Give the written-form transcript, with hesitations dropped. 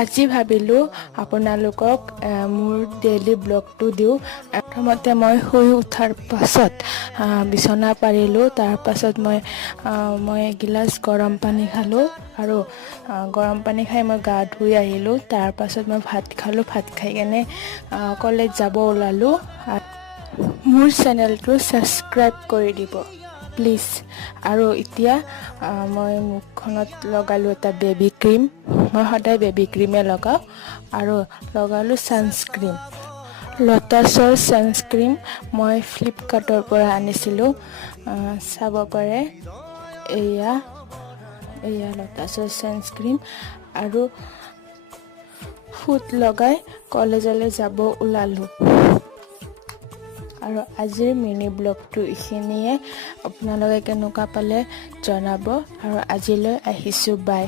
আজি ভাবিলোঁ আপোনালোকক মোৰ ডেইলি ব্লগটো দিওঁ। প্ৰথমতে মই শুই উঠাৰ পাছত বিচনা পাৰিলোঁ। তাৰ পাছত মই এগিলাচ গৰম পানী খালোঁ আৰু গৰম পানী খাই মই গা ধুই আহিলোঁ। তাৰ পাছত মই ভাত খালোঁ। ভাত খাই কেনে কলেজ যাব ওলালোঁ। মোৰ চেনেলটো ছাবস্ক্ৰাইব কৰি দিব প্লিজ। আৰু এতিয়া মই মুখখনত লগালোঁ এটা বেবী ক্ৰীম। মই সদায় বেবী ক্ৰীমে লগাওঁ আৰু লগালোঁ ছানস্ক্ৰীম। লটাছৰ ছানস্ক্ৰীম মই ফ্লিপকাৰ্টৰ পৰা আনিছিলোঁ। চাব পাৰে, এয়া লটাছৰ ছানস্ক্ৰীম। আৰু ফুট লগাই কলেজলৈ যাব ওলালোঁ। আৰু আজিৰ মিনি ব্লগটো এইখিনিয়ে। আপোনালোকে কেনেকুৱা পালে জনাব আৰু আজিলৈ আহিছোঁ, বাই।